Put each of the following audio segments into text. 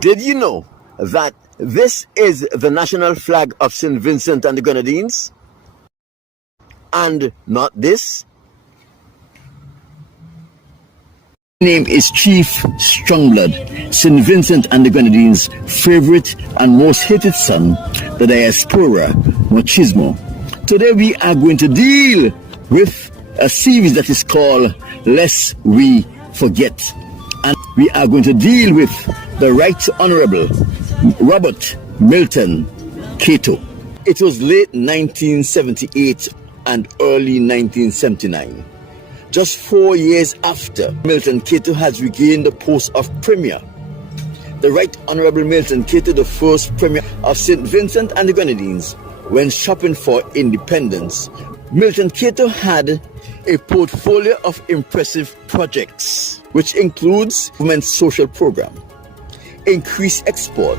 Did you know that this is the national flag of St. Vincent and the Grenadines? And not this? Name is Chief Strongblood, St. Vincent and the Grenadines' favorite and most hated son, the diaspora machismo. Today we are going to deal with a series that is called Lest We Forget. And we are going to deal with the Right Honorable Robert Milton Cato. It was late 1978 and early 1979. Just 4 years after Milton Cato has regained the post of Premier. The Right Honorable Milton Cato, the first Premier of St. Vincent and the Grenadines, went shopping for independence. Milton Cato had a portfolio of impressive projects, which includes government social program, increased export,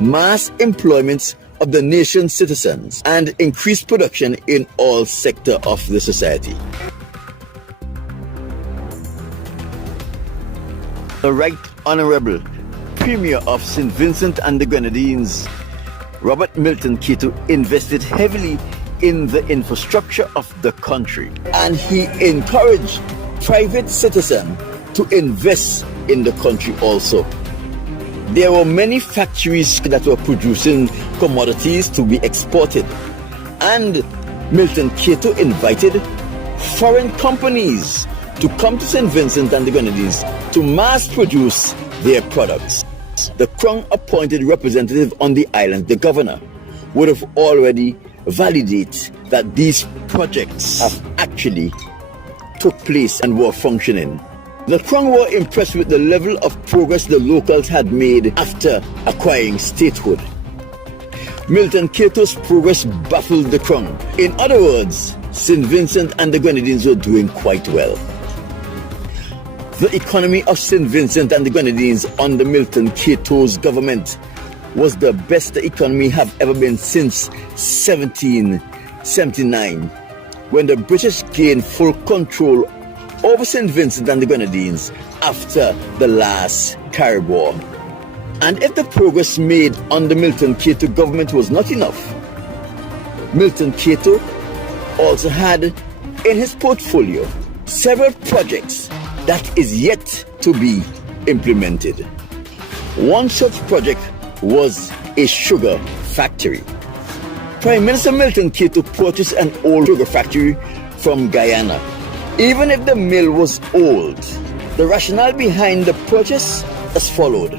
mass employment of the nation's citizens, and increased production in all sectors of the society. The Right Honorable Premier of St. Vincent and the Grenadines, Robert Milton Cato, invested heavily in the infrastructure of the country, and he encouraged private citizens to invest in the country also. There were many factories that were producing commodities to be exported, and Milton Cato invited foreign companies to come to St. Vincent and the Grenadines to mass produce their products. The Crown-appointed representative on the island, the governor, would have already validated that these projects have actually took place and were functioning. The Crown were impressed with the level of progress the locals had made after acquiring statehood. Milton Cato's progress baffled the Crown. In other words, St. Vincent and the Grenadines were doing quite well. The economy of St. Vincent and the Grenadines under Milton Cato's government was the best the economy have ever been since 1779, when the British gained full control over St. Vincent and the Grenadines after the last Carib War. And if the progress made under Milton Cato government was not enough, Milton Cato also had in his portfolio several projects that is yet to be implemented. One such project was a sugar factory. Prime Minister Milton Cato purchased an old sugar factory from Guyana. Even if the mill was old, the rationale behind the purchase as followed.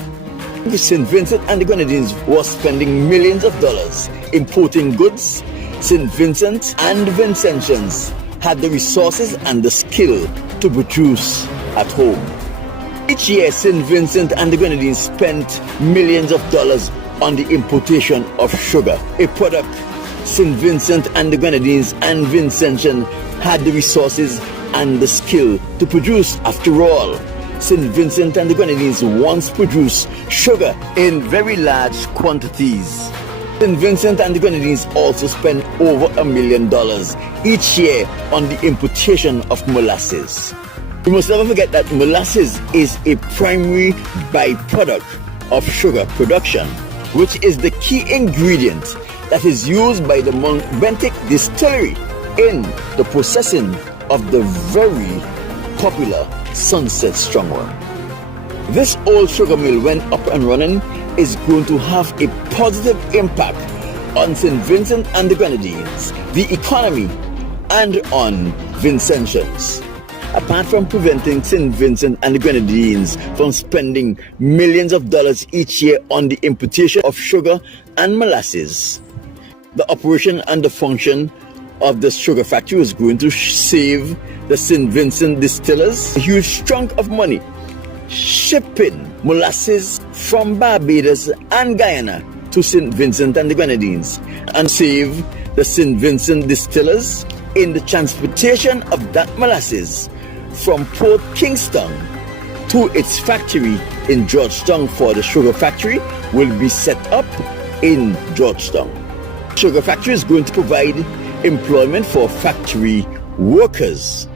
St. Vincent and the Grenadines was spending millions of dollars importing goods. St. Vincent and Vincentians had the resources and the skill to produce at home. Each year, St. Vincent and the Grenadines spent millions of dollars on the importation of sugar, a product St. Vincent and the Grenadines and Vincentians had the resources and the skill to produce. After all, St. Vincent and the Grenadines once produced sugar in very large quantities. St. Vincent and the Grenadines also spend over $1 million each year on the importation of molasses. We must never forget that molasses is a primary byproduct of sugar production, which is the key ingredient that is used by the Montic distillery in the processing of the very popular Sunset Stronghold. This old sugar mill, when up and running, is going to have a positive impact on St. Vincent and the Grenadines, the economy, and on Vincentians. Apart from preventing St. Vincent and the Grenadines from spending millions of dollars each year on the importation of sugar and molasses, the operation and the function of the sugar factory was going to save the St. Vincent distillers a huge chunk of money, shipping molasses from Barbados and Guyana to St. Vincent and the Grenadines, and save the St. Vincent distillers in the transportation of that molasses from Port Kingston to its factory in Georgetown, for the sugar factory will be set up in Georgetown. Sugar factory is going to provide employment for factory workers.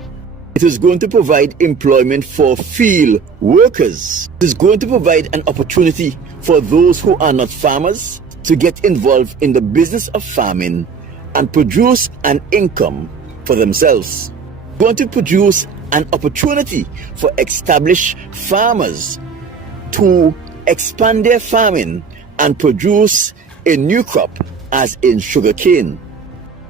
It is going to provide employment for field workers. It is going to provide an opportunity for those who are not farmers to get involved in the business of farming and produce an income for themselves. It's going to produce an opportunity for established farmers to expand their farming and produce a new crop, as in sugarcane.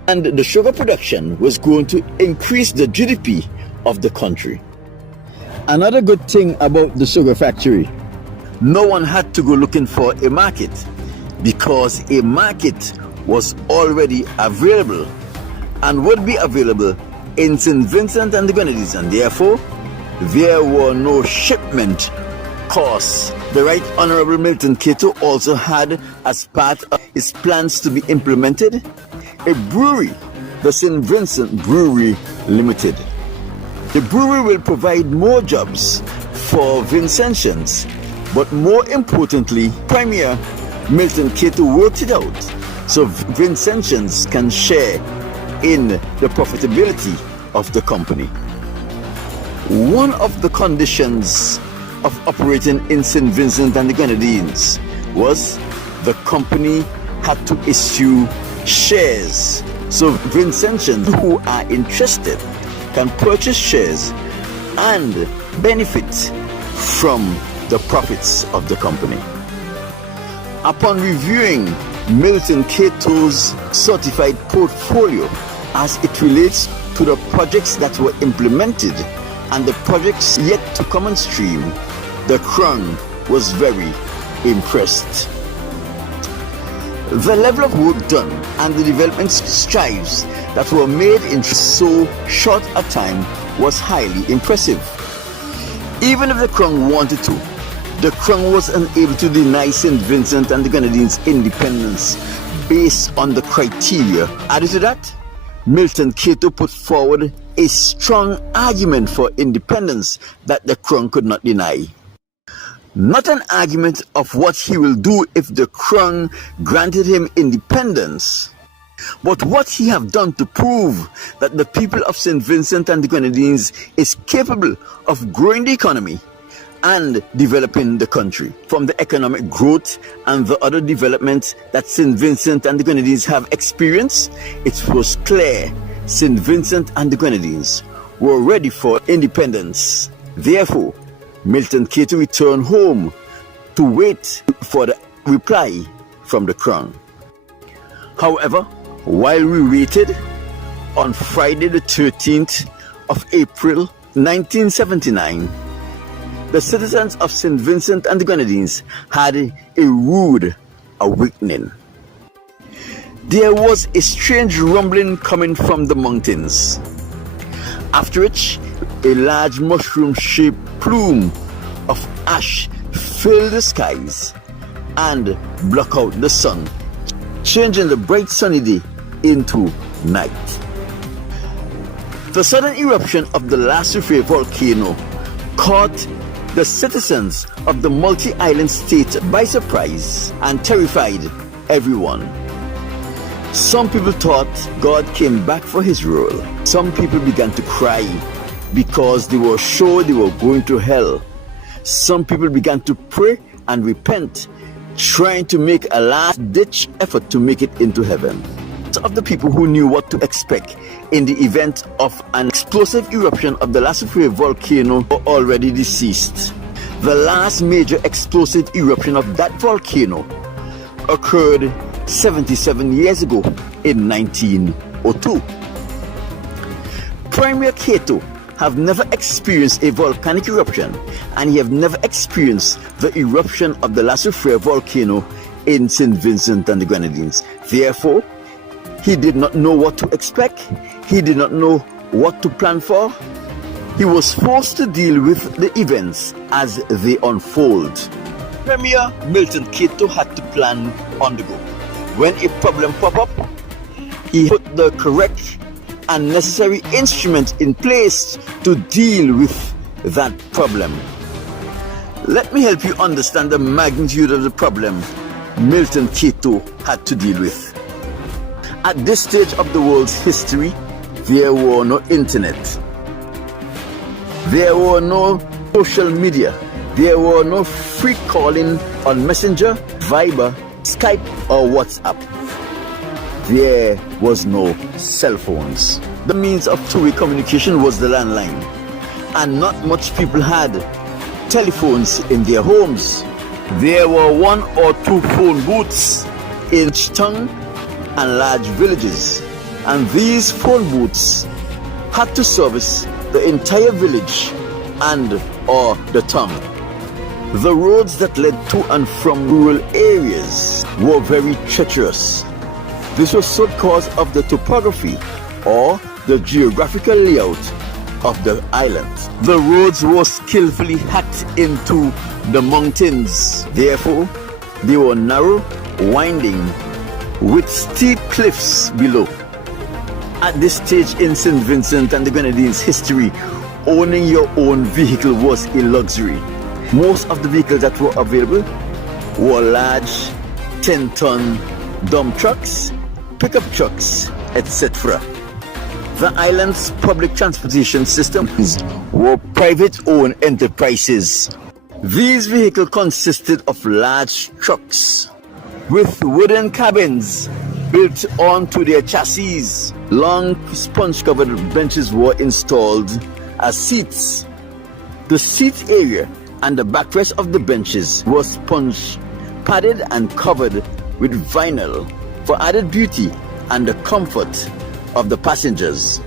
And the sugar production was going to increase the GDP of the country. Another good thing about the sugar factory, no one had to go looking for a market because a market was already available and would be available in St. Vincent and the Grenadines, and therefore there were no shipment costs. The Right Honorable Milton Cato also had, as part of his plans to be implemented, a brewery, the St. Vincent Brewery Limited. The brewery will provide more jobs for Vincentians, but more importantly, Premier Milton Cato worked it out so Vincentians can share in the profitability of the company. One of the conditions of operating in St. Vincent and the Grenadines was the company had to issue shares, so Vincentians who are interested can purchase shares and benefit from the profits of the company. Upon reviewing Milton Cato's certified portfolio as it relates to the projects that were implemented and the projects yet to come on stream, the Crown was very impressed. The level of work done and the development strides that were made in so short a time was highly impressive. Even if the Crown wanted to, the Crown was unable to deny St. Vincent and the Grenadines independence based on the criteria. Added to that, Milton Cato put forward a strong argument for independence that the Crown could not deny. Not an argument of what he will do if the Crown granted him independence, but what he have done to prove that the people of St. Vincent and the Grenadines is capable of growing the economy and developing the country. From the economic growth and the other developments that St. Vincent and the Grenadines have experienced, it was clear St. Vincent and the Grenadines were ready for independence. Therefore, Milton Cato returned home to wait for the reply from the Crown. However, while we waited, on Friday the 13th of April 1979, the citizens of St. Vincent and the Grenadines had a rude awakening. There was a strange rumbling coming from the mountains, after which a large mushroom-shaped plume of ash filled the skies and blocked out the sun, changing the bright sunny day into night. The sudden eruption of the Lasufre volcano caught the citizens of the multi-island state by surprise and terrified everyone. Some people thought God came back for his role. Some people began to cry because they were sure they were going to hell. Some people began to pray and repent, trying to make a last-ditch effort to make it into heaven. Most of the people who knew what to expect in the event of an explosive eruption of the Lasufre volcano were already deceased. The last major explosive eruption of that volcano occurred 77 years ago in 1902. Premier Cato have never experienced a volcanic eruption, and he have never experienced the eruption of the Lasufre volcano in St. Vincent and the Grenadines. Therefore, he did not know what to expect. He did not know what to plan for. He was forced to deal with the events as they unfold. Premier Milton Cato had to plan on the go. When a problem popped up, he put the correct and necessary instrument in place to deal with that problem. Let me help you understand the magnitude of the problem Milton Cato had to deal with. At this stage of the world's history, there were no internet. There were no social media. There were no free calling on Messenger, Viber, Skype, or WhatsApp. There was no cell phones. The means of two-way communication was the landline, and not much people had telephones in their homes. There were 1 or 2 phone booths in each town and large villages, and these phone booths had to service the entire village and or the town. The roads that led to and from rural areas were very treacherous. This was so because of the topography or the geographical layout of the island. The roads were skillfully hacked into the mountains. Therefore, they were narrow, winding, with steep cliffs below. At this stage in St. Vincent and the Grenadines history, owning your own vehicle was a luxury. Most of the vehicles that were available were large 10-ton dump trucks, pickup trucks, etc. The island's public transportation systems were private-owned enterprises. These vehicles consisted of large trucks with wooden cabins built onto their chassis. Long sponge-covered benches were installed as seats. The seat area and the backrest of the benches were sponge padded and covered with vinyl for added beauty and the comfort of the passengers.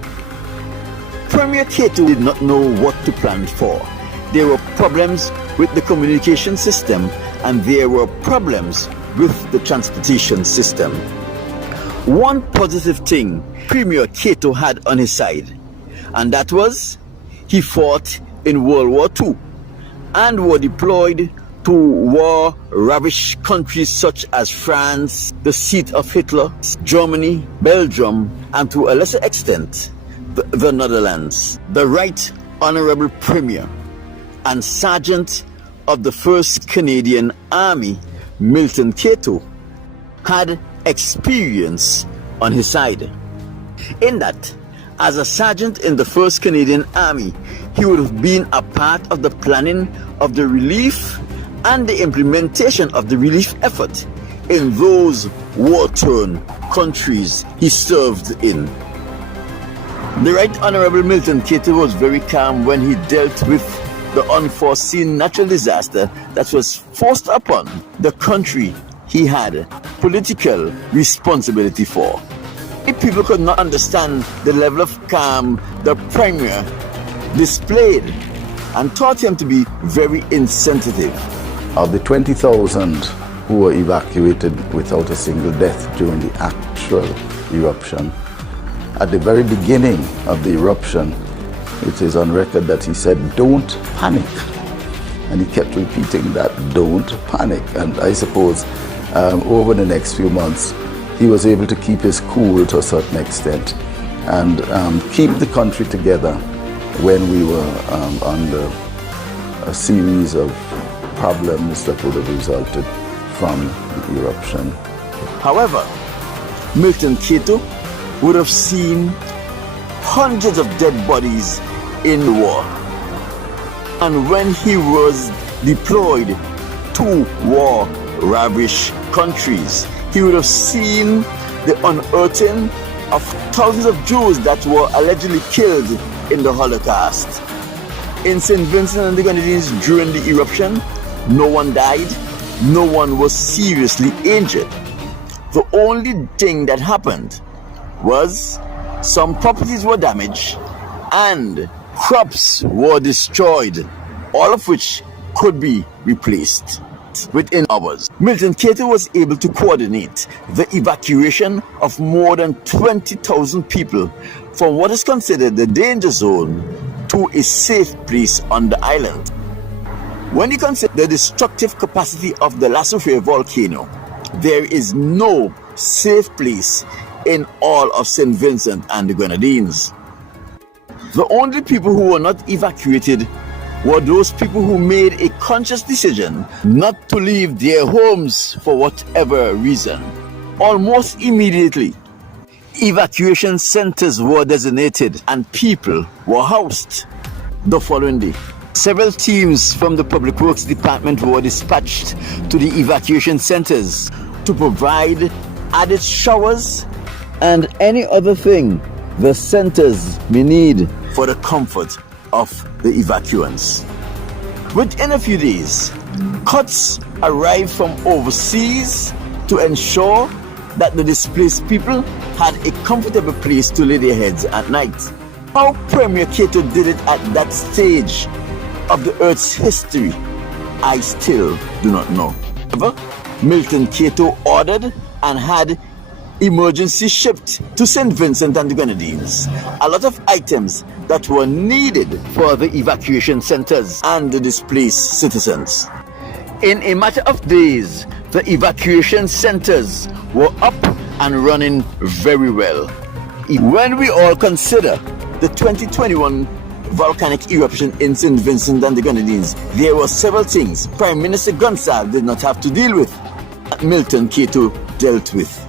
Premier Cato did not know what to plan for. There were problems with the communication system, and there were problems with the transportation system. One positive thing Premier Cato had on his side, and that was he fought in World War II and were deployed to war-ravaged countries such as France, the seat of Hitler, Germany, Belgium, and to a lesser extent, the Netherlands. The Right Honorable Premier and Sergeant of the 1st Canadian Army, Milton Cato, had experience on his side. In that, as a sergeant in the 1st Canadian Army, he would have been a part of the planning of the relief and the implementation of the relief effort in those war-torn countries he served in. The Right Honorable Milton Cato was very calm when he dealt with the unforeseen natural disaster that was forced upon the country he had political responsibility for. If people could not understand the level of calm the Premier displayed and thought him to be very insensitive. Of the 20,000 who were evacuated without a single death during the actual eruption, at the very beginning of the eruption, it is on record that he said, "Don't panic." And he kept repeating that, "Don't panic." And I suppose over the next few months, he was able to keep his cool to a certain extent and keep the country together when we were under a series of problems that would have resulted from the eruption. However, Milton Cato would have seen hundreds of dead bodies in the war. And when he was deployed to war-ravaged countries, he would have seen the unearthing of thousands of Jews that were allegedly killed in the Holocaust. In St. Vincent and the Grenadines during the eruption, no one died, no one was seriously injured. The only thing that happened was some properties were damaged and crops were destroyed, all of which could be replaced within hours. Milton Cato was able to coordinate the evacuation of more than 20,000 people from what is considered the danger zone to a safe place on the island. When you consider the destructive capacity of the Lasufre volcano, there is no safe place in all of St. Vincent and the Grenadines. The only people who were not evacuated were those people who made a conscious decision not to leave their homes for whatever reason. Almost immediately, Evacuation centers were designated and people were housed. The following day, several teams from the Public Works Department were dispatched to the evacuation centers to provide added showers and any other thing the centers may need for the comfort of the evacuants. Within a few days, cuts arrived from overseas to ensure that the displaced people had a comfortable place to lay their heads at night. How Premier Cato did it at that stage of the Earth's history, I still do not know. However, Milton Cato ordered and had emergency shipped to St. Vincent and the Grenadines a lot of items that were needed for the evacuation centers and the displaced citizens. In a matter of days, the evacuation centers were up and running very well. When we all consider the 2021 volcanic eruption in St. Vincent and the Grenadines, there were several things Prime Minister Gonsalves did not have to deal with that Milton Cato dealt with.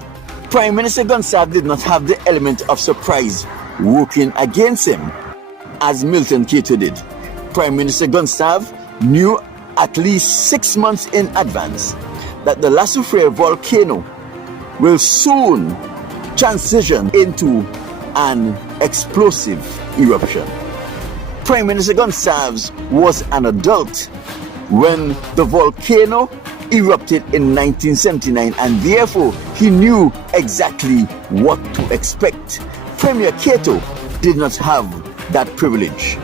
Prime Minister Gonsalves did not have the element of surprise working against him as Milton Cato did. Prime Minister Gonsalves knew at least 6 months in advance that the La Soufrière volcano will soon transition into an explosive eruption. Prime Minister Gonsalves was an adult when the volcano erupted in 1979, and therefore he knew exactly what to expect. Premier Cato did not have that privilege.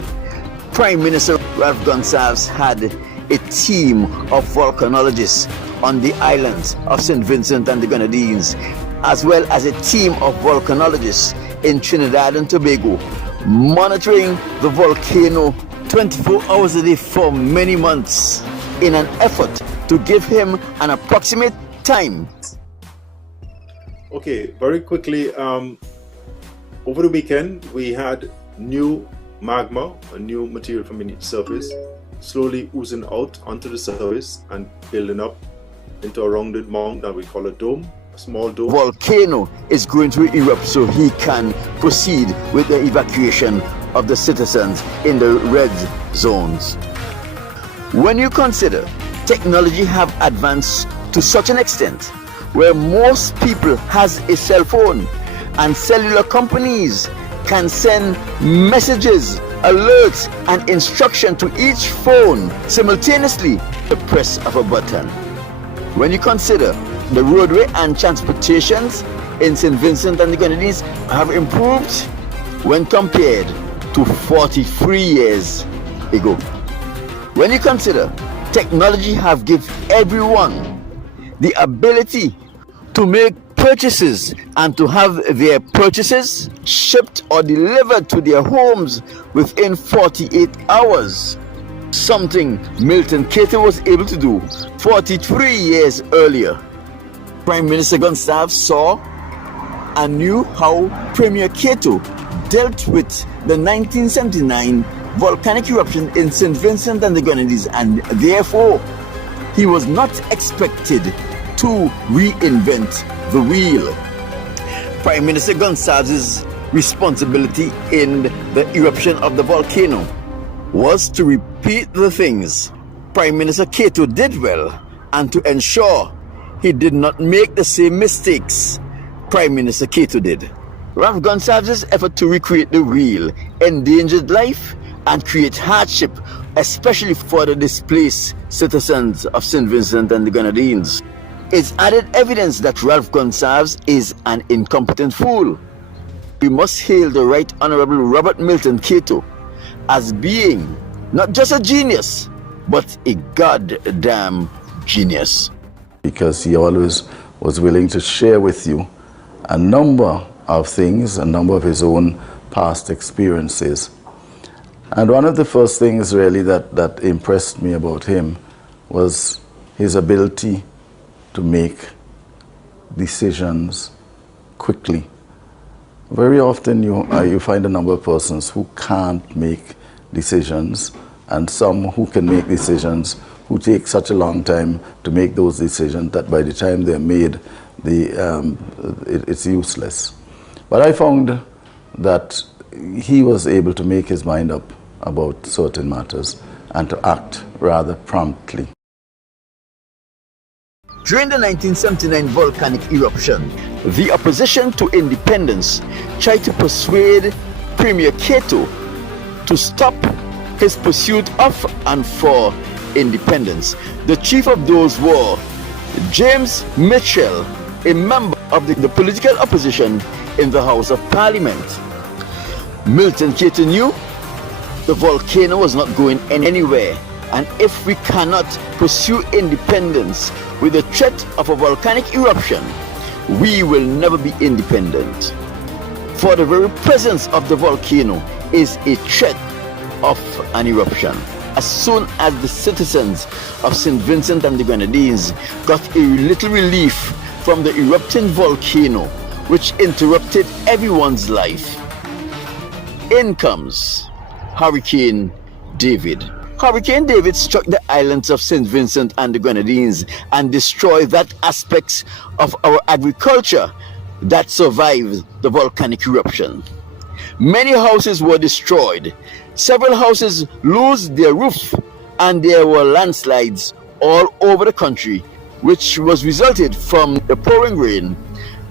Prime Minister Ralph Gonsalves had a team of volcanologists on the islands of St. Vincent and the Grenadines, as well as a team of volcanologists in Trinidad and Tobago, monitoring the volcano 24 hours a day for many months in an effort to give him an approximate time. Okay, very quickly, over the weekend we had new magma, a new material from beneath the surface, slowly oozing out onto the surface and building up into a rounded mound that we call a dome, a small dome. Volcano is going to erupt so he can proceed with the evacuation of the citizens in the red zones. When you consider technology have advanced to such an extent where most people has a cell phone and cellular companies can send messages, alerts and instruction to each phone simultaneously the press of a button. When you consider the roadway and transportations in St. Vincent and the Grenadines have improved when compared to 43 years ago. When you consider technology have given everyone the ability to make purchases and to have their purchases shipped or delivered to their homes within 48 hours, something Milton Cato was able to do 43 years earlier. Prime Minister Gonsalves saw and knew how Premier Cato dealt with the 1979 volcanic eruption in St. Vincent and the Grenadines, and therefore he was not expected to reinvent the wheel. Prime Minister Gonsalves' responsibility in the eruption of the volcano was to repeat the things Prime Minister Cato did well and to ensure he did not make the same mistakes Prime Minister Cato did. Ralph Gonsalves' effort to recreate the wheel endangered life and create hardship, especially for the displaced citizens of St. Vincent and the Grenadines. It's added evidence that Ralph Gonsalves is an incompetent fool. We must hail the Right Honorable Robert Milton Cato as being not just a genius, but a goddamn genius. Because he always was willing to share with you a number of things, a number of his own past experiences. And one of the first things really that impressed me about him was his ability to make decisions quickly. Very often you find a number of persons who can't make decisions, and some who can make decisions who take such a long time to make those decisions that by the time they're made, it's useless. But I found that he was able to make his mind up about certain matters and to act rather promptly. During the 1979 volcanic eruption, the opposition to independence tried to persuade Premier Cato to stop his pursuit of and for independence. The chief of those were James Mitchell, a member of the political opposition in the House of Parliament. Milton Cato knew the volcano was not going anywhere, and if we cannot pursue independence with the threat of a volcanic eruption, we will never be independent. For the very presence of the volcano is a threat of an eruption. As soon as the citizens of St. Vincent and the Grenadines got a little relief from the erupting volcano, which interrupted everyone's life, in comes Hurricane David. Hurricane David struck the islands of St. Vincent and the Grenadines and destroyed that aspects of our agriculture that survived the volcanic eruption. Many houses were destroyed. Several houses lost their roof, and there were landslides all over the country, which was resulted from the pouring rain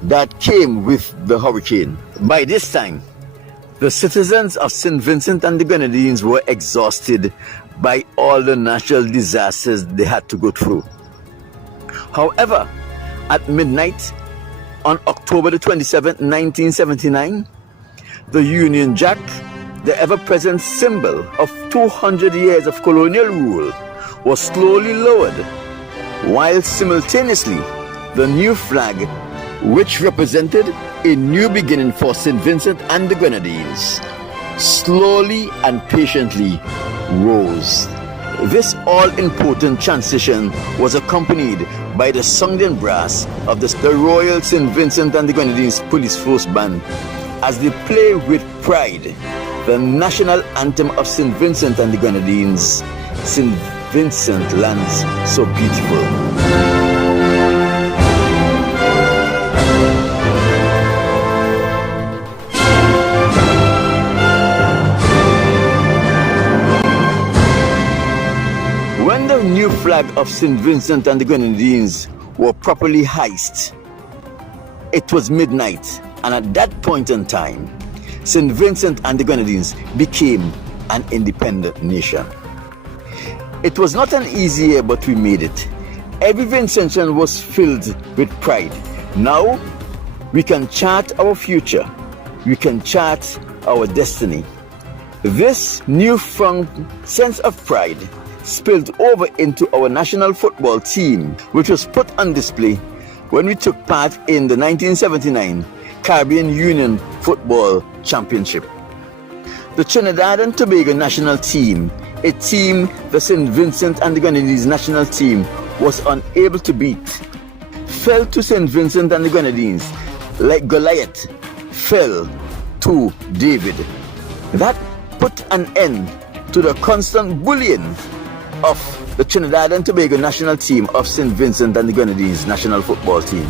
that came with the hurricane. By this time, the citizens of St. Vincent and the Grenadines were exhausted by all the natural disasters they had to go through. However, at midnight on October the 27th, 1979, the Union Jack, the ever-present symbol of 200 years of colonial rule, was slowly lowered, while simultaneously the new flag, which represented a new beginning for St. Vincent and the Grenadines, slowly and patiently rose. This all-important transition was accompanied by the sounding brass of the Royal St. Vincent and the Grenadines Police Force Band as they play with pride the national anthem of St. Vincent and the Grenadines, St. Vincent Lands So Beautiful. When the new flag of St. Vincent and the Grenadines were properly hoisted, it was midnight, and at that point in time, St. Vincent and the Grenadines became an independent nation. It was not an easy year, but we made it. Every Vincentian was filled with pride. Now, we can chart our future. We can chart our destiny. This newfound sense of pride spilled over into our national football team, which was put on display when we took part in the 1979 Caribbean Union Football Championship. The Trinidad and Tobago national team, a team the St. Vincent and the Grenadines national team was unable to beat, fell to St. Vincent and the Grenadines like Goliath fell to David. That put an end to the constant bullying of the Trinidad and Tobago national team of St. Vincent and the Grenadines national football team.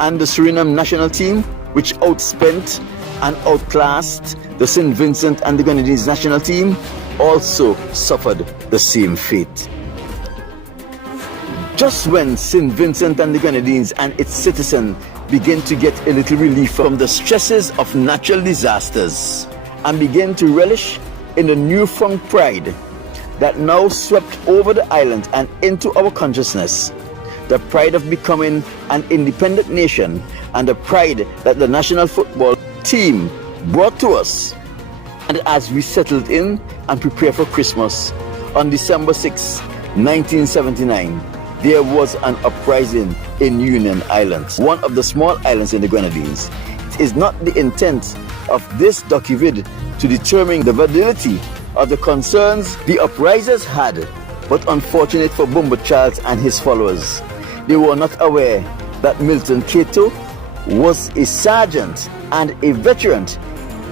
And the Suriname national team, which outspent and outclassed the St. Vincent and the Grenadines national team, also suffered the same fate. Just when St. Vincent and the Grenadines and its citizens began to get a little relief from the stresses of natural disasters and began to relish in the newfound pride that now swept over the island and into our consciousness, the pride of becoming an independent nation and the pride that the national football team brought to us. And as we settled in and prepared for Christmas, on December 6, 1979, there was an uprising in Union Island, one of the small islands in the Grenadines. It is not the intent of this docuvid to determine the validity of the concerns the uprisers had, but unfortunate for Bumbo Charles and his followers, they were not aware that Milton Cato was a sergeant and a veteran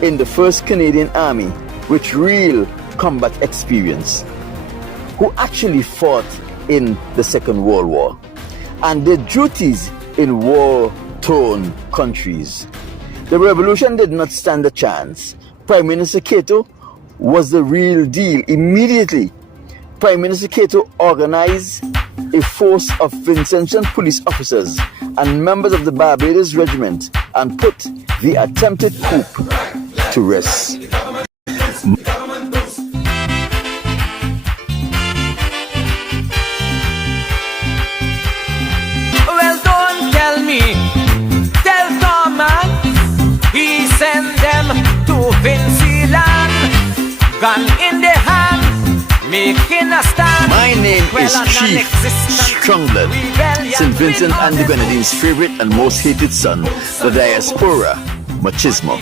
in the 1st Canadian Army with real combat experience, who actually fought in the Second World War and did duties in war-torn countries. The revolution did not stand a chance. Prime Minister Cato was the real deal. Immediately, Prime Minister Cato organized a force of Vincentian police officers and members of the Barbados Regiment and put the attempted coup to rest. Well, don't tell me, tell dormant, he sent them to Vincent, gun in the hand, making a stand. My name is Chief Strongblood, St. Vincent and the Grenadines' favorite and most hated son, the diaspora machismo.